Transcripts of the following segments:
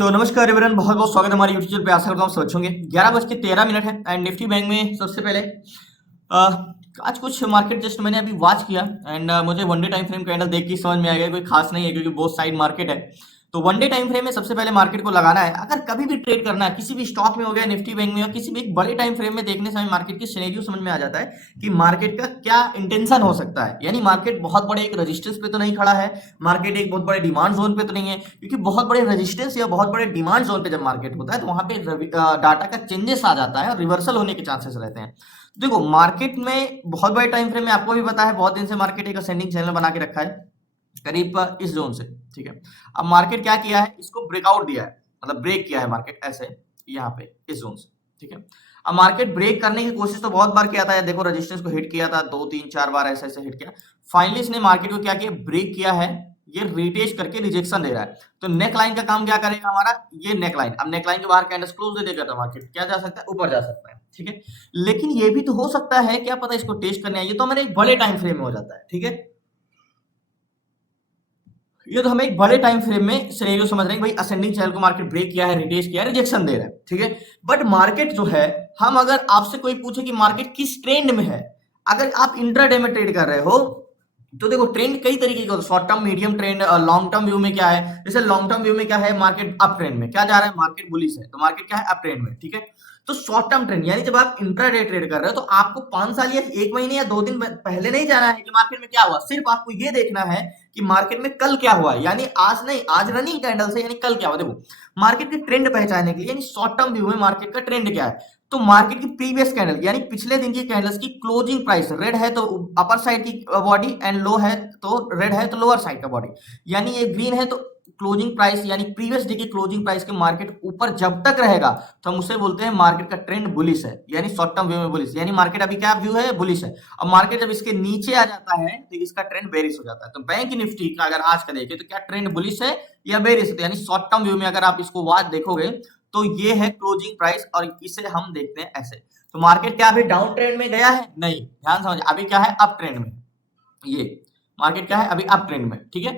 नमस्कार एवरीवन, बहुत बहुत स्वागत है हमारे यूट्यूब चैनल पे। आशा करता हूँ सब अच्छे होंगे। 11:13 है एंड निफ्टी बैंक में सबसे पहले आज कुछ मार्केट जस्ट मैंने अभी वॉच किया एंड मुझे one day time frame candle देख के समझ में आ गया कोई खास नहीं है, क्योंकि बहुत साइड मार्केट है। तो वन डे टाइम फ्रेम में सबसे पहले मार्केट को लगाना है। अगर कभी भी ट्रेड करना है किसी भी स्टॉक में हो गया, निफ्टी बैंक में, या किसी भी एक बड़े टाइम फ्रेम में, देखने से हमें मार्केट की सिनेरियो समझ में आ जाता है कि मार्केट का क्या इंटेंशन हो सकता है। यानी मार्केट बहुत बड़े एक रेजिस्टेंस पे तो नहीं खड़ा है, मार्केट एक बहुत बड़े डिमांड जोन पे तो नहीं है, क्योंकि बहुत बड़े रेजिस्टेंस या बहुत बड़े डिमांड जोन पे जब मार्केट होता है तो वहां पे डाटा का चेंजेस आ जाता है और रिवर्सल होने के चांसेस रहते हैं। देखो मार्केट में बहुत बड़े टाइम फ्रेम में आपको भी पता है, बहुत दिन से मार्केट एक असेंडिंग चैनल बना के रखा है करीब इस जोन से। ठीक है, अब मार्केट क्या किया है, इसको ब्रेकआउट दिया है, मतलब ब्रेक किया है मार्केट ऐसे यहाँ पे इस जोन से। ठीक है, अब मार्केट ब्रेक करने की कोशिश तो बहुत बार किया था, देखो रेजिस्टेंस को हिट किया था, 2 3 4 बार ऐसे ऐसे हिट किया। फाइनली इसने मार्केट को क्या किया, ब्रेक किया है, ये रिटेस्ट करके रिजेक्शन दे रहा है। तो नेक लाइन का काम क्या करेगा हमारा, ये नेक लाइन। अब नेक लाइन के बाहर कैंडल्स क्लोज दे देगा तो मार्केट क्या जा सकता है, ऊपर जा सकता है। ठीक है, लेकिन ये भी तो हो सकता है, क्या पता इसको टेस्ट करने आइए तो हमारे एक बड़े टाइम फ्रेम में हो जाता है। ठीक है, ये तो हमें एक बड़े टाइम फ्रेम में सिनेरियो समझ रहे हैं, भाई असेंडिंग चैनल को मार्केट ब्रेक किया है, रिटेस्ट किया है, रिजेक्शन दे रहा है। ठीक है, बट मार्केट जो है, हम अगर आपसे कोई पूछे कि मार्केट किस ट्रेंड में है, अगर आप इंट्राडे में ट्रेड कर रहे हो तो देखो ट्रेंड कई तरीके के होते हैं, short term, medium trend, long term view में क्या है। जैसे लॉन्ग टर्म व्यू में क्या है, मार्केट अप ट्रेंड में क्या जा रहा है, मार्केट बुलिश है तो मार्केट क्या है, अप ट्रेंड में। ठीक है, तो शॉर्ट टर्म ट्रेंड यानी जब आप इंट्राडे ट्रेड कर रहे हो तो आपको 5 साल या 1 महीने या 2 दिन पहले नहीं जाना है कि मार्केट में क्या हुआ, सिर्फ आपको ये देखना है कि मार्केट में कल क्या हुआ, यानी आज नहीं, आज रनिंग कैंडल से, यानी कल क्या हुआ। देखो मार्केट की ट्रेंड पहचानने के लिए, यानी शॉर्ट टर्म व्यू में मार्केट का ट्रेंड क्या है, तो मार्केट की प्रीवियस कैंडल यानी पिछले दिन की कैंडल्स की क्लोजिंग प्राइस रेड है तो अपर साइड की बॉडी, एंड लो है तो रेड है तो लोअर साइड का बॉडी, यानी ये ग्रीन है तो क्लोजिंग प्राइस यानी प्रीवियस डे की क्लोजिंग प्राइस के मार्केट ऊपर जब तक रहेगा तो हम उसे बोलते हैं मार्केट का ट्रेंड बुलिश है, यानी शॉर्ट टर्म व्यू में बुलिश, यानी मार्केट अभी क्या व्यू है, बुलिश है। अब मार्केट जब इसके नीचे आ जाता है तो इसका ट्रेंड बेरिश हो जाता है। तो बैंक निफ्टी का अगर आज का देखें तो क्या ट्रेंड बुलिश है या बेरिश है, यानी शॉर्ट टर्म व्यू में अगर आप इसको वाच देखोगे तो ये है क्लोजिंग प्राइस और इसे हम देखते हैं ऐसे। तो मार्केट क्या अभी डाउन ट्रेंड में गया है, नहीं, ध्यान समझ, अभी क्या है, अप ट्रेंड में। ये मार्केट क्या है, अभी अप ट्रेंड में। ठीक है,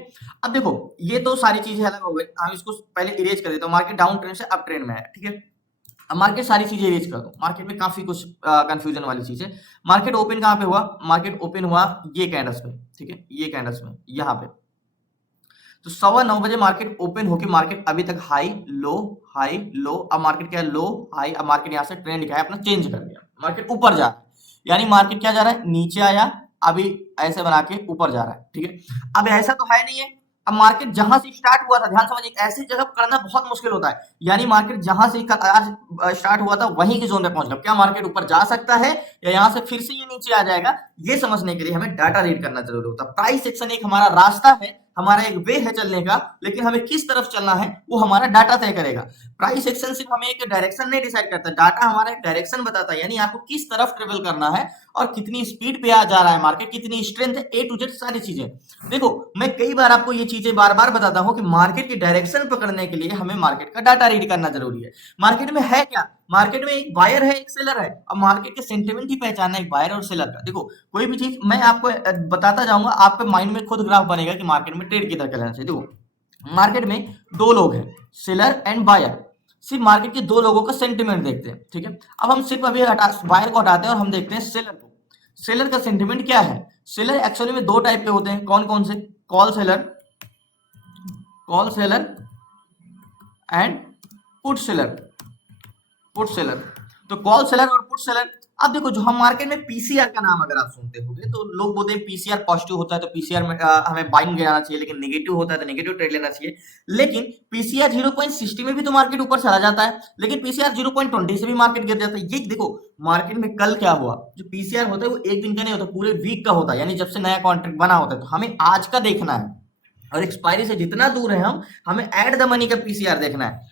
अब देखो ये तो सारी चीजें अलग हो गई, हम इसको पहले इरेज कर देते हैं। मार्केट डाउन ट्रेंड से अप ट्रेंड में है। ठीक है, अब मार्केट सारी चीजें इरेज कर दो, मार्केट में काफी कुछ कंफ्यूजन वाली चीज है। मार्केट ओपन कहां पे हुआ, मार्केट ओपन हुआ ये कैंडल्स में। ठीक है, ये कैंडल्स में यहाँ पे, तो 9:15 मार्केट ओपन होके मार्केट अभी तक हाई लो हाई लो, अब मार्केट क्या है, लो हाई। अब मार्केट यहाँ से ट्रेंड क्या है, अपना चेंज कर दिया, मार्केट ऊपर जा रहा है, यानी मार्केट क्या जा रहा है, नीचे आया, अभी ऐसे बना के ऊपर जा रहा है। ठीक है, अब ऐसा तो है नहीं है, अब मार्केट जहां से स्टार्ट हुआ था, ध्यान समझिए, ऐसी जगह करना बहुत मुश्किल होता है, यानी मार्केट जहां से आज स्टार्ट हुआ था वहीं के जोन पे पहुंच गया, क्या मार्केट ऊपर जा सकता है या यहाँ से फिर से ये नीचे आ जाएगा, ये समझने के लिए हमें डाटा रीड करना जरूरी होता है। प्राइस एक्शन एक हमारा रास्ता है, हमारा एक वे है चलने का, लेकिन हमें किस तरफ चलना है वो हमारा डाटा तय करेगा। प्राइस एक्शन सिर्फ हमें एक डायरेक्शन नहीं डिसाइड करता, डाटा हमारा एक डायरेक्शन बताता है, यानी आपको किस तरफ ट्रेवल करना है और कितनी स्पीड पे आ जा रहा है मार्केट, कितनी स्ट्रेंथ है, ए टू जेड सारी चीजें। देखो मैं कई बार आपको ये चीजें बार बार बताता हूं कि मार्केट की डायरेक्शन पकड़ने के लिए हमें मार्केट का डाटा रीड करना जरूरी है। मार्केट में है क्या, मार्केट में एक बायर है एक सेलर है, अब मार्केट के सेंटिमेंट ही पहचानना है एक बायर और सेलर का। देखो कोई भी चीज मैं आपको बताता जाऊंगा, आपके माइंड में खुद ग्राफ बनेगा कि मार्केट में ट्रेड किधर करना चाहिए। देखो मार्केट में दो लोग हैं, सेलर एंड बायर, सिर्फ मार्केट के दो लोगों का सेंटिमेंट देखते हैं। ठीक है, अब हम सिर्फ अभी बायर को हटाते हैं और हम देखते हैं सेलर को। सेलर का सेंटिमेंट क्या है, सेलर एक्चुअली में दो टाइप के होते हैं, कौन कौन से, call seller and put seller. Put seller, तो कॉल सेलर और पुट सेलर। अब देखो जो हम मार्केट में पीसीआर का नाम अगर आप सुनते होंगे तो लोग बोलते हैं पीसीआर पॉजिटिव होता है तो पीसीआर में हमें बाइंग जाना चाहिए, लेकिन नेगेटिव होता है तो नेगेटिव ट्रेड लेना चाहिए। लेकिन पीसीआर 0.60 में भी तो मार्केट ऊपर चला जाता है, लेकिन पीसीआर 0.20 से भी मार्केट गिर जाता है। ये देखो मार्केट में कल क्या हुआ, जो पीसीआर होता है वो एक दिन का नहीं होता, पूरे वीक का होता है, यानी जब से नया कॉन्ट्रैक्ट बना होता है। तो हमें आज का देखना है और एक्सपायरी से जितना दूर है हमें एट द मनी का पीसीआर देखना है।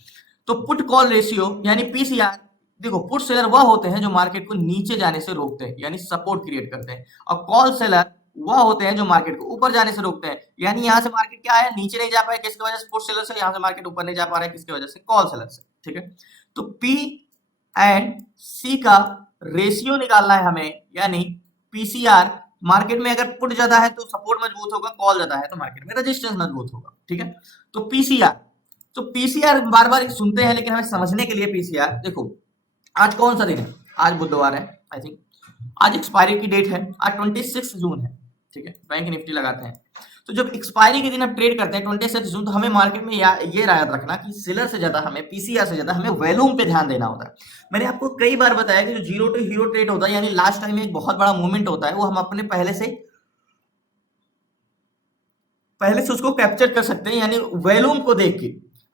तो पुट कॉल रेशियो यानी पीसीआर, देखो पुट सेलर वह होते हैं जो मार्केट को नीचे जाने से रोकते हैं, यानी सपोर्ट क्रिएट करते हैं, और कॉल सेलर वह होते हैं जो मार्केट को ऊपर जाने से रोकते हैं, यानी यहाँ से मार्केट क्या है, नीचे नहीं जा पाए, किसकी वजह से, पुट सेलर से। यहाँ से मार्केट ऊपर नहीं जा पा रहा है, किसकी वजह से, कॉल सेलर से। ठीक है, तो पी एंड सी का रेशियो निकालना है हमें, यानी पीसीआर। मार्केट में अगर पुट ज्यादा है तो सपोर्ट मजबूत होगा, कॉल ज्यादा है तो मार्केट में रेजिस्टेंस मजबूत होगा। ठीक है, तो पीसीआर तो पीसीआर बार बार सुनते हैं, लेकिन हमें समझने के लिए पीसीआर देखो, आज कौन सा दिन है, आज बुधवार है आई थिंक, आज एक्सपायरी की डेट है, आज 26 जून है, ठीक है, बैंक निफ्टी लगाते हैं। तो जब एक्सपायरी के दिन हम ट्रेड करते हैं 26 जून, तो हमें मार्केट में ये याद रखना कि सेलर से ज्यादा हमें, पीसीआर से ज्यादा हमें वॉल्यूम पे ध्यान देना होता है। मैंने आपको कई बार बताया कि जो जीरो टू हीरो ट्रेड होता है, यानी लास्ट टाइम में एक बहुत बड़ा मूवमेंट होता है, वो हम अपने पहले से उसको कैप्चर कर सकते हैं, यानी वॉल्यूम को देख के।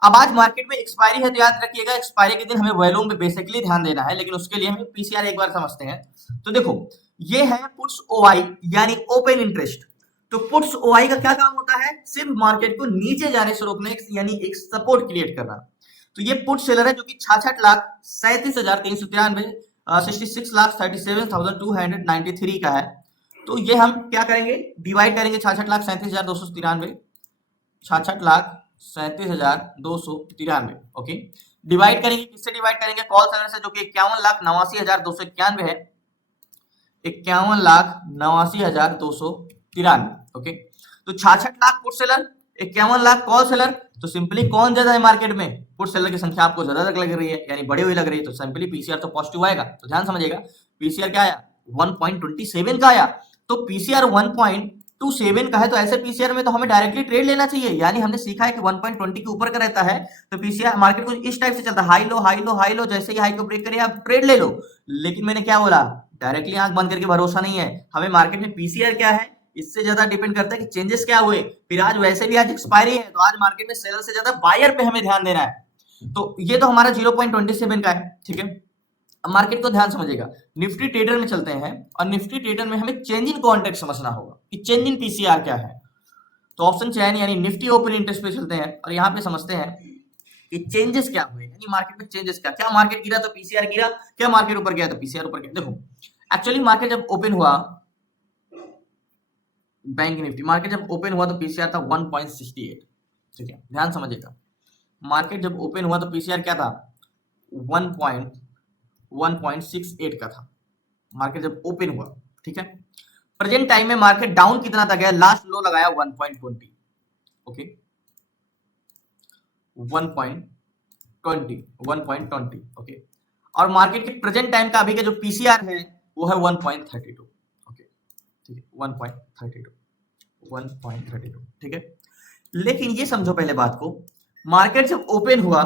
अब आज मार्केट में एक्सपायरी है, तो याद रखिएगा एक्सपायरी के दिन हमें वॉल्यूम पे बेसिकली ध्यान देना है, लेकिन उसके लिए हमें पीसीआर एक बार समझते हैं। तो देखो, ये है पुट्स ओआई यानी ओपन इंटरेस्ट। तो पुट्स ओआई का क्या काम होता है, सिर्फ मार्केट को नीचे जाने से रोकने, यानी एक सपोर्ट क्रिएट करना। तो ये पुट सेलर है जो कि 66,37,393 66,37,293 का है। तो ये हम क्या करेंगे, डिवाइड करेंगे 66,37,293, 66,37,293, ओके। डिवाइड करेंगे, किससे डिवाइड करेंगे, कॉल सेलर से, जो कि 51,89,291 है, 51,89,293, ओके। तो 66 lakh put seller, 51 lakh call seller, तो सिंपली कौन ज्यादा है मार्केट में, पुट सेलर की संख्या आपको ज्यादा लग रही है, यानी बढ़ी हुई लग रही है, तो सिंपली पीसीआर तो पॉजिटिव आएगा। तो ध्यान समझिएगा, पीसीआर क्या आया, 1.27 का आया। तो पीसीआर 1.27 का है, तो ऐसे पीसीआर में तो हमें डायरेक्टली ट्रेड लेना चाहिए, यानी हमने सीखा है कि 1.20 के ऊपर का रहता है तो पीसीआर मार्केट को इस टाइप से चलता है, high low high low high low, जैसे ही हाई को ब्रेक करिए आप ट्रेड ले लो। लेकिन मैंने क्या बोला, डायरेक्टली आंख बंद करके भरोसा नहीं है, हमें मार्केट में पीसीआर क्या है इससे ज्यादा डिपेंड करता है कि चेंजेस क्या हुए। फिर आज वैसे भी आज एक्सपायरी है, तो आज मार्केट में सेलर से ज्यादा बायर पे हमें ध्यान देना है। तो ये तो हमारा 0.27 का है, ठीक है। अब मार्केट को ध्यान समझिएगा, निफ्टी ट्रेडर में चलते हैं, और निफ्टी ट्रेडर में हमें चेंज इन कॉन्ट्रैक्ट समझना होगा कि चेंज इन पीसीआर क्या है। तो ऑप्शन चयन यानी निफ्टी ओपन इंटरेस्ट पे चलते हैं, और यहाँ पे समझते हैं कि चेंजेस क्या हुए, यानी मार्केट में चेंजेस क्या, क्या मार्केट गिरा तो पीसीआर गिरा, क्या मार्केट ऊपर गया तो पीसीआर ऊपर गया। देखो, एक्चुअली मार्केट जब ओपन हुआ, बैंक निफ्टी मार्केट जब ओपन हुआ तो पीसीआर था 1.68, ठीक है, ध्यान समझिएगा। मार्केट जब ओपन हुआ तो पीसीआर क्या था, 1.68 का था, मार्केट जब ओपन हुआ, ठीक है। प्रेजेंट टाइम में मार्केट डाउन कितना तक गया, लास्ट लो लगाया 1.20, ओके, 1.20, ओके। और मार्केट के प्रेजेंट टाइम का अभी का जो पीसीआर है वो है 1.32, ओके, ठीक है, 1.32, ठीक है। लेकिन ये समझो पहले बात को, मार्केट जब ओपन हुआ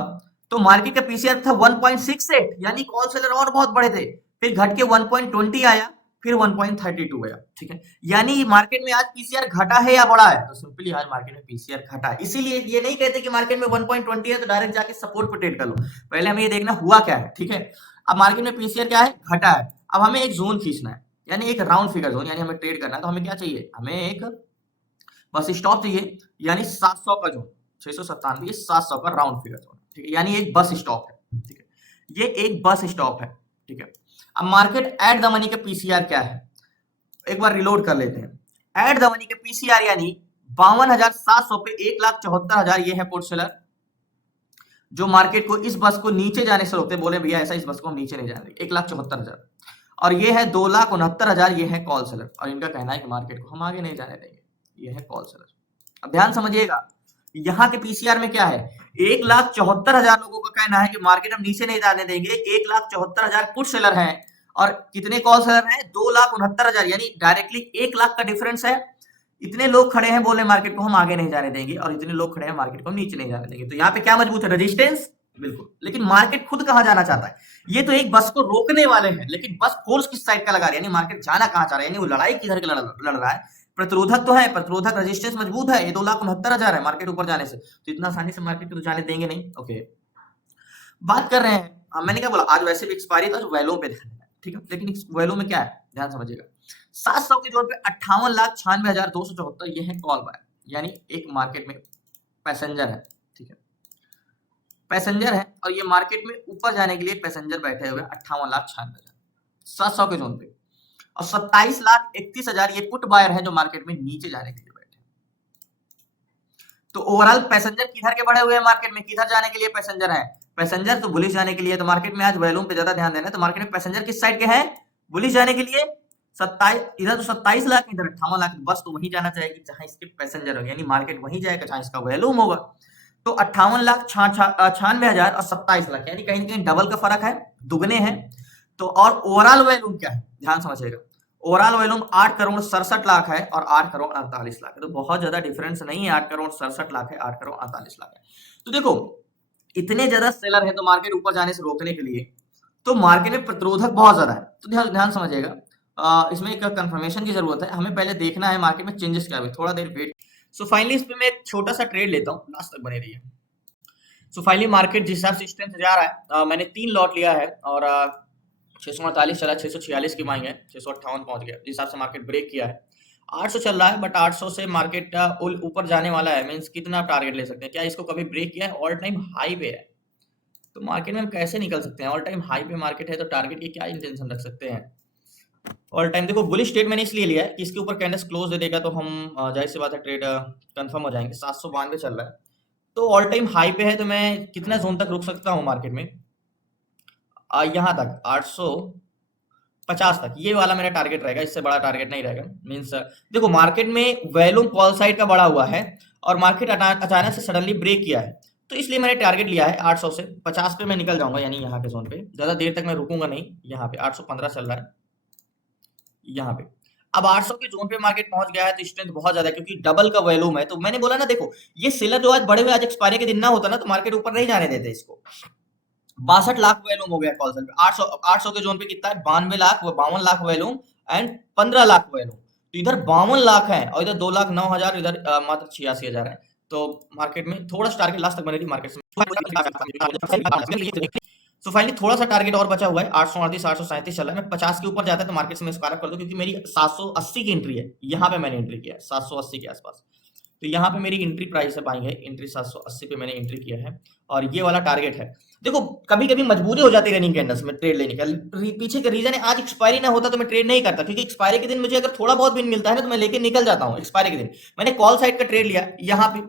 तो मार्केट का पीसीआर था 1.68, यानी कॉल सेलर और बहुत बड़े थे, फिर घट के 1.20 आया, फिर 1.32 गया, ठीक है। यानी मार्केट में आज पीसीआर घटा है या बढ़ा है, तो सिंपली आज मार्केट में पीसीआर घटा है। इसीलिए ये नहीं कहते कि मार्केट में 1.20 है तो डायरेक्ट जाके सपोर्ट पे ट्रेड कर लो, पहले हमें ये देखना हुआ क्या है, ठीक है। अब मार्केट में पीसीआर क्या है, घटा है। अब हमें एक जोन खींचना है, यानी एक राउंड फिगर जोन, यानी हमें ट्रेड करना है, तो हमें क्या चाहिए, हमें एक बस स्टॉप चाहिए, यानी 700 का जोन, 697, ये 700 का राउंड फिगर जोन, ठीक है, यानी एक बस स्टॉप है, ठीक है, ये एक बस स्टॉप है, ठीक है। अब मार्केट एट द मनी का पीसीआर क्या है, एक बार रिलोड कर लेते हैं। एट द मनी का पीसीआर यानी 52,700 पे 1,74,000, ये है पुट सेलर जो मार्केट को इस बस को नीचे जाने से रोकते, बोले भैया ऐसा इस बस को हम नीचे नहीं जाने देंगे, 1,74,000। और ये है 2,69,000, ये है कॉल सेलर, और इनका कहना है कि मार्केट को हम आगे नहीं जाने देंगे, ये है कॉल सेलर। अब ध्यान समझिएगा, यहाँ के पीसीआर में क्या है, 1,74,000 लोगों का कहना है कि मार्केट हम नीचे नहीं जाने देंगे, 1,74,000 पुट सेलर हैं, और कितने कॉल सेलर हैं, 2,69,000, यानी डायरेक्टली 1 लाख का डिफरेंस है। इतने लोग खड़े हैं, बोले मार्केट को हम आगे नहीं जाने देंगे, और इतने लोग खड़े हैं मार्केट को हम नीचे नहीं जाने देंगे। तो यहाँ पे क्या मजबूत है, रेजिस्टेंस, बिल्कुल। लेकिन मार्केट खुद कहाँ जाना चाहता है, ये तो एक बस को रोकने वाले हैं, लेकिन बस फोर्स किस साइड का लगा रही है, यानी मार्केट जाना कहाँ चाह रहा है, यानी वो लड़ाई किधर लड़ रहा है। प्रतिरोधक तो है, प्रतिरोधक रेजिस्टेंस मजबूत है, ये 2,69,000 है मार्केट ऊपर जाने से, तो इतना आसानी से मार्केट को तो जाने देंगे नहीं, ओके। बात कर रहे हैं, मैंने क्या बोला, आज वैसे भी एक्सपायरी था, जो वैल्यू पे ध्यान देना है, ठीक है। लेकिन इस वैल्यू में क्या है, ध्यान समझिएगा, 700 के जोन पे 58,96,274, ये है कॉल बाय, यानी एक मार्केट में पैसेंजर है, ठीक है, पैसेंजर है, और ये मार्केट में ऊपर जाने के लिए पैसेंजर बैठे हुए 58,96,000, 700 के जोन पे। और 27,31,000 ये पुट बायर है जो मार्केट में नीचे जाने के लिए बैठे। तो ओवरऑल पैसेंजर किधर के बढ़े हुए हैं मार्केट में, किधर जाने के लिए पैसेंजर है, पैसेंजर तो बुलिश जाने के लिए। तो मार्केट में आज वॉल्यूम पे ज्यादा ध्यान देना है, तो मार्केट में पैसेंजर किस साइड के हैं, बुलिश जाने के लिए। 27 इधर तो 27 लाख, इधर 58 लाख, बस तो वहीं जाना चाहिए जहां इसके पैसेंजर होंगे, यानी मार्केट वहीं जाएगा जहां इसका वॉल्यूम होगा। तो तो 58,96,000 और 27 लाख, यानी कहीं ना कहीं डबल का फर्क है, दुगने हैं। तो और ओवरऑल वैल्यूम क्या है, ध्यान समझिएगा, ओवरऑल वैल्यूम 8,67,00,000 है और 8,48,00,000 है। तो बहुत ज्यादा डिफरेंस नहीं है, 8,67,00,000 है, 8,48,00,000 है। तो देखो इतने ज्यादा सेलर है तो मार्केट ऊपर जाने से रोकने के लिए तो मार्केट में प्रतिरोधक बहुत ज्यादा है। तो ध्यान ध्यान समझिएगा, इसमें एक कंफर्मेशन की जरूरत है, हमें पहले देखना है मार्केट में चेंजेस क्या हुए, थोड़ा देर वेट। सो फाइनली इस पे मैं एक छोटा सा ट्रेड लेता हूँ, लास्ट तक बने रहिए। सो फाइनली मार्केट जिस हिसाब से स्ट्रेंथ जा रहा है, मैंने 3 लॉट लिया है और 648 चला, 646 की मांग है, 658 पहुंच गया, जिस हिसाब से मार्केट ब्रेक किया है। 800 चल रहा है, बट 800 से मार्केट ऊपर जाने वाला है, मींस कितना टारगेट ले सकते हैं, क्या इसको कभी ब्रेक किया है, ऑल टाइम हाई पे है। तो मार्केट में हम कैसे निकल सकते हैं, ऑल टाइम हाई पे मार्केट है तो टारगेट की क्या इंटेंशन रख सकते हैं। ऑल टाइम देखो बुलिश ट्रेड मैंने इसलिए लिया है कि इसके ऊपर कैंडल्स क्लोज दे देगा तो हम जाहिर सी बात है ट्रेड कंफर्म हो जाएंगे। 792 चल रहा है तो ऑल टाइम हाई पे है, तो मैं कितना जोन तक रुक सकता हूँ मार्केट में, यहाँ तक 850 तक, ये वाला मेरा टारगेट रहेगा, इससे बड़ा टारगेट नहीं रहेगा। मींस देखो मार्केट में वैल्यूम कॉल साइड का बड़ा हुआ है और मार्केट अचानक से सडनली ब्रेक किया है, तो इसलिए मैंने टारगेट लिया है 800 से 50 पे मैं निकल जाऊंगा, यानी यहाँ के जोन पे ज्यादा देर तक मैं रुकूंगा नहीं। यहाँ पे 815 चल रहा है, यहाँ पे अब 800 के जोन पे मार्केट पहुंच गया है तो स्ट्रेंथ बहुत ज्यादा है, क्योंकि डबल का वैल्यूम है। तो मैंने बोला ना, देखो ये सेलर जो आज बड़े हुए, आज एक्सपायरी के दिन ना होता ना तो मार्केट ऊपर नहीं जाने देते इसको। 62 लाख वैल्यूम हो गया कॉल सेल पे, 800 के जोन पे कितना है, 92 lakh, 52 lakh volume and 15 lakh volume. तो इधर 52 लाख है और इधर 2,09,000, इधर मात्र 86,000 है। तो मार्केट में थोड़ा सा टारगेट लास्ट तक बने रही मार्केट से। सो फाइनली थोड़ा सा टारगेट और बचा हुआ है, 838 837 चल रहा है। मैं 50 के ऊपर जाता है तो मार्केट से मैं स्क्वायर कर दूं, क्योंकि मेरी 780 की एंट्री है, यहाँ पे मैंने एंट्री किया है 780 के आसपास। तो यहाँ पे मेरी एंट्री प्राइस है, बाइंग है, एंट्री 780 पे मैंने एंट्री किया है और ये वाला टारगेट है। देखो कभी कभी मजबूरी हो जाती है रनिंग कैंडल्स में ट्रेड लेने का, पीछे का रीजन है आज एक्सपायरी ना होता तो मैं ट्रेड नहीं करता, क्योंकि एक्सपायरी के दिन मुझे अगर थोड़ा बहुत भी मिलता है ना तो मैं लेके निकल जाता हूँ। एक्सपायरी के दिन मैंने कॉल साइड का ट्रेड लिया, यहाँ पे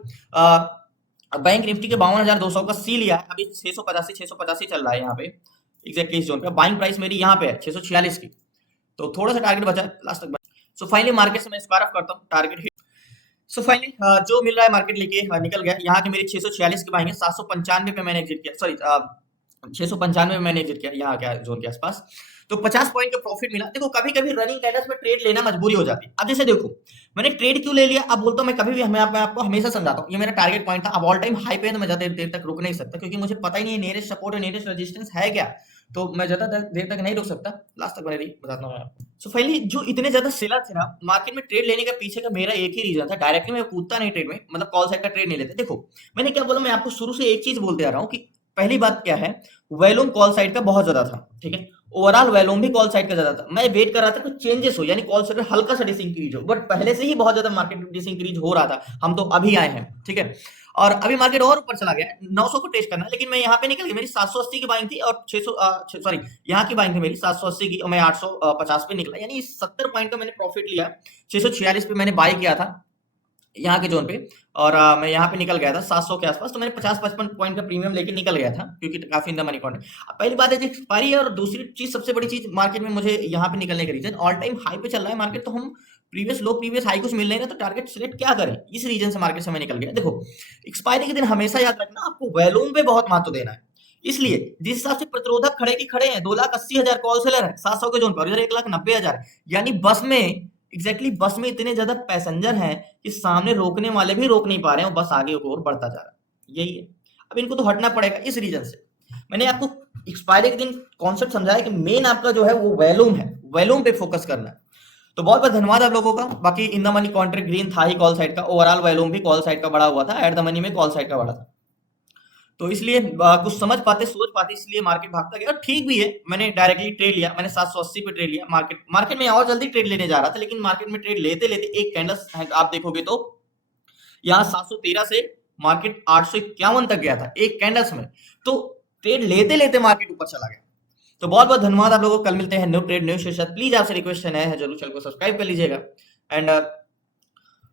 बैंक निफ्टी के 52,200 का सी लिया है, अभी 685 चल रहा है यहाँ पे एग्जैक्टली इस जोन पे। बाइंग प्राइस मेरी यहाँ पे है 646 की, तो थोड़ा सा टारगेट बचा है लास्ट तक। सो फाइनली मार्केट से मैं स्क्वायर ऑफ करता हूँ, टारगेट हिट। सो फाइनली जो मिल रहा है मार्केट लेके निकल गया। यहाँ की मेरी 646 की बाइंग है, 795 पे मैंने एग्जिट किया, सॉरी 695 में मैंने एग्जिट किया यहाँ के जोन के आसपास। तो 50 पॉइंट का प्रॉफिट मिला। देखो कभी कभी रनिंग कैंडल्स में ट्रेड लेना मजबूरी हो जाती है। अब जैसे देखो मैंने ट्रेड क्यों ले लिया, अब बोलता हूँ मैं कभी भी, मैं आपको हमेशा समझाता हूँ, ये मेरा टारगेट पॉइंट था। अब ऑल टाइम हाई पे है तो मैं ज्यादा देर तक रुक नहीं सकता, क्योंकि मुझे पता ही नहीं है नियरेस्ट सपोर्ट और नियरेस्ट रेजिस्टेंस है क्या, तो मैं ज्यादा देर तक नहीं रुक सकता। लास्ट तक बने रही, बताता हूँ मैं आपको। सो फाइनली जो इतने ज्यादा सेलर थे ना मार्केट में, ट्रेड लेने के पीछे का मेरा एक ही रीजन था, डायरेक्टली मैं कूदता नहीं ट्रेड में, मतलब कॉल साइड का ट्रेड नहीं लेते। देखो मैंने क्या बोला, मैं आपको शुरू से एक चीज बोलते आ रहा हूँ कि पहली बात क्या है, वैल्यूम कॉल साइड का बहुत ज्यादा था, ठीक है, ओवरऑल वैल्यूम भी कॉल साइड का ज्यादा था। मैं वेट कर रहा था कुछ चेंजेस हो, यानी कॉल साइड हल्का सा डिसइंक्रीज हो, बट पहले से ही बहुत ज्यादा मार्केट डिसइंक्रीज हो रहा था, हम तो अभी आए हैं, ठीक है। और अभी मार्केट और ऊपर चला गया, 900 को टेस्ट करना, लेकिन मैं यहाँ पे निकल गया, मेरी 780 की बाइंग थी और 600 सॉरी यहाँ की बाइंग थी मेरी 780 की और मैं 850 पे निकला, यानी 70 पॉइंट का मैंने प्रॉफिट लिया। 646 पे मैंने बाई किया था यहाँ के जोन पे और मैं यहाँ पे निकल गया था 700 के आसपास, तो मैंने 50-55 पॉइंट का प्रीमियम लेके निकल गया था, क्योंकि काफी इन द मनी पॉइंट। पहली बात है एक्सपायरी है, और दूसरी चीज सबसे बड़ी चीज मार्केट में मुझे यहाँ पे निकलने का रीजन, ऑल टाइम हाई पे चल रहा है मार्केट, तो हम प्रीवियस लो प्रीवियस हाई कुछ मिल नहीं रहा, तो टारगेट सिलेक्ट क्या करें, इस रीजन से मार्केट से मैं निकल गया। देखो एक्सपायरी के दिन हमेशा याद रखना आपको वैल्यूम पे बहुत महत्व देना है, इसलिए जिस हिसाब से प्रतिरोधक खड़े की खड़े हैं, 2,80,000 कॉल सेलर है 700 के जोन पर, इधर 1,90,000, यानी बस में बस में इतने ज्यादा पैसेंजर हैं कि सामने रोकने वाले भी रोक नहीं पा रहे हैं, बस आगे की ओर बढ़ता जा रहा है, यही है। अब इनको तो हटना पड़ेगा, इस रीजन से मैंने आपको एक्सपायरी के दिन कॉन्सेप्ट समझाया कि मेन आपका जो है वो वैल्यूम है, वैल्यूम पे फोकस करना है। तो बहुत बहुत धन्यवाद आप लोगों का। बाकी in the money contract green था ही कॉल साइड का, ओवरऑल वैल्यूम भी कॉल साइड का बड़ा हुआ था, एट द मनी में कॉल साइड का बड़ा था, तो इसलिए कुछ समझ पाते सोच पाते इसलिए मार्केट भागता गया, और ठीक भी है। मैंने डायरेक्टली ट्रेड लिया, मैंने 780 पे ट्रेड लिया, मार्केट में और जल्दी ट्रेड लेने जा रहा था, लेकिन मार्केट में ट्रेड लेते लेते एक कैंडल आप देखोगे तो यहाँ 713 से मार्केट 851 तक गया था एक कैंडल्स में, तो ट्रेड लेते लेते मार्केट ऊपर चला गया। तो बहुत बहुत धन्यवाद आप लोगों को। कल मिलते हैं new trade new session. Please आपसे रिक्वेस्ट है जरूर चैनल को सब्सक्राइब कर लीजिएगा, एंड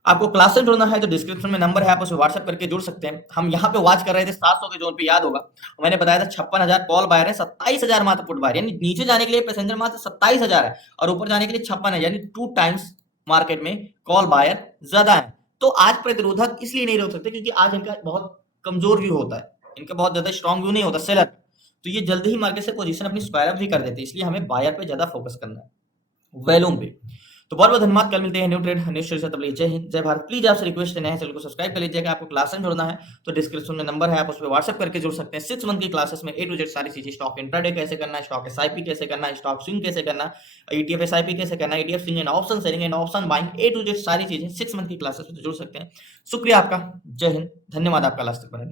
आपको क्लास से जुड़ना है तो डिस्क्रिप्शन में नंबर है, आप उसे व्हाट्सएप करके जुड़ सकते हैं। हम यहाँ पे वॉच कर रहे थे 700 के जोन पे, याद होगा मैंने बताया था 56,000 कॉल बायर है, 27,000 मात्र पुट बायर, यानी नीचे जाने के लिए पैसेंजर मात्र 27,000 है और ऊपर जाने के लिए 56 है, यानी 2 टाइम्स मार्केट में कॉल बायर ज्यादा है। तो आज प्रतिरोधक इसलिए नहीं रोक सकते क्योंकि आज इनका बहुत कमजोर व्यू होता है, इनका बहुत ज्यादा स्ट्रॉन्ग व्यू नहीं होता सेलर, तो ये जल्दी ही मार्केट से पोजीशन अपनी स्क्वायर अप भी कर देते हैं, इसलिए हमें बायर पे ज्यादा फोकस करना है, वैल्यूम पे। तो बहुत बहुत धन्यवाद, कल मिलते हैं न्यू ट्रेड न्यू स्टोरी से, तब लिए जय हिंद जय भारत। प्लीज आपसे रिक्वेस्ट है, नए चैनल को सब्सक्राइब कर लीजिएगा। आपको क्लास में जुड़ना है तो डिस्क्रिप्शन में नंबर है, आप उस पर व्हाट्सएप करके जुड़ सकते हैं। 6 मंथ की क्लासेस में ए टू जेड सारी चीजें, स्टॉक इंट्राडे कैसे करना है, स्टॉक एसआईपी कैसे करना है, स्टॉक स्विंग कैसे करना है, ईटीएफ एसआईपी कैसे करना है, ETF swing and option selling and option buying, A to Z सारी चीजें 6 मंथ की क्लासेस में जुड़ सकते हैं। शुक्रिया आपका, जय हिंद, धन्यवाद आपका लास्ट तक बने रहने।